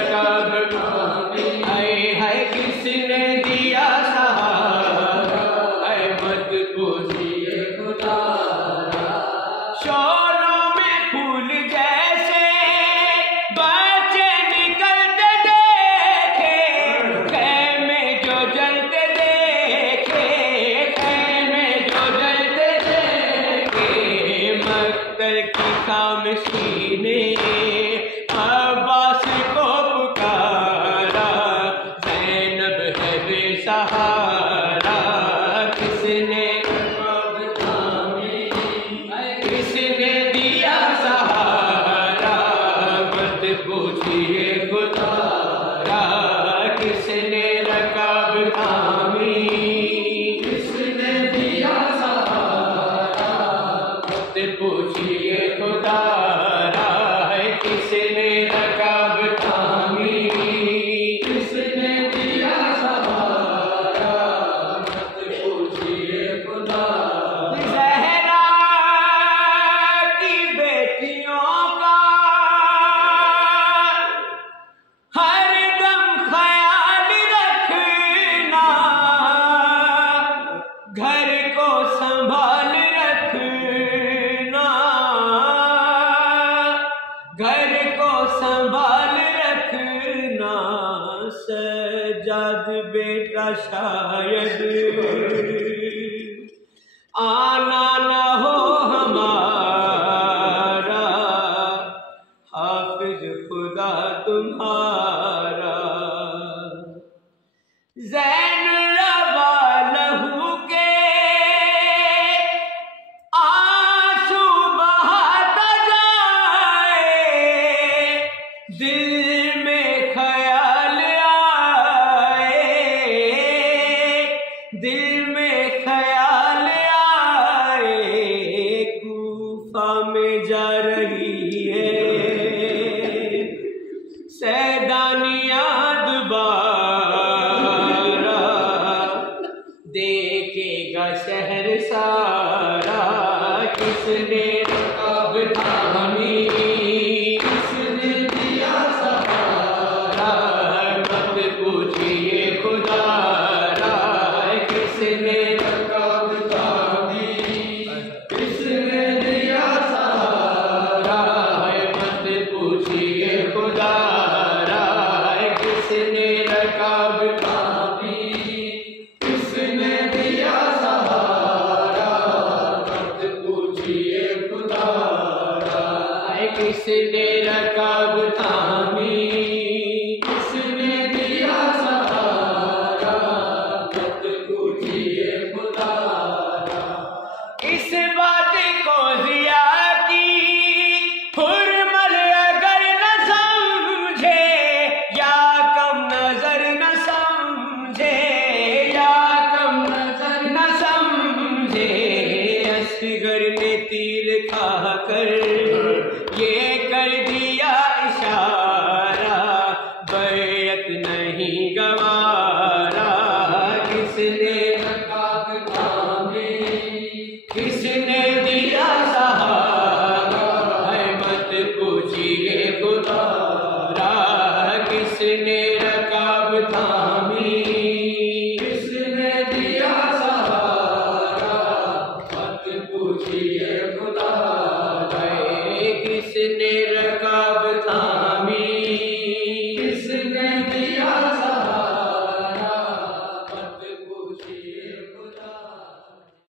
रकाब थामी, है किस ने दिया सहारा, है मत पूछिए खुदा। शोरों में फूल जैसे बच्चे निकलते देखे, खेमे जो जलते देखे, खेमे जो जलते देखे, मक्तल की खामोशी ने अब्बास को पुकारा, ज़ैनब है बेसहारा, किसने रकाब थामी, किसने दिया सहारा, मत पूछिए खुदा, किसने रकाब थामी, किसने दिया सहारा, मत पूछिए खुदा, किसने रकाब थामी, किसने दिया सहारा, मत पूछिए खुदा। ज़हरा की बेटियों का हर दम ख्याल रखना, घर को संभाल रखना, घर को संभाल रखना, सज्जाद बेटा शायद आना न हो हमारा, हाफिज खुदा तुम्हारा। ज़ैनुल लहू के आंसू बहाता जाए, दिल में ख्याल आए, दिल में ख्याल आए, कूफा में जा रही है सैदानियाँ दोबारा, देखेगा शहर सारा, किसने रकाब थामी, किसने दिया सहारा, मत पूछिए खुदा, किसने रकाब थामी, किसने दिया सहारा, मत पूछिए खुदा, किसने रकाब थामी, किसने दिया सहारा, मत पूछिए खुदा, किसने रकाब थामी, किसने दिया सहारा, मत पूछिए खुदा। इस बात को ज़िया की हुर्मल अगर न समझे, या कम नजर न समझे, या कम नजर न समझे, असगर ने तीर खाकर ये कर दिया इशारा, बैत नहीं गवारा, किसने रकाब थामी, किसने दिया सहारा, है मत पूछिए खुदा, किसने रकाब थामी, किसने दिया सहारा, मत पूछिए खुदा, किसने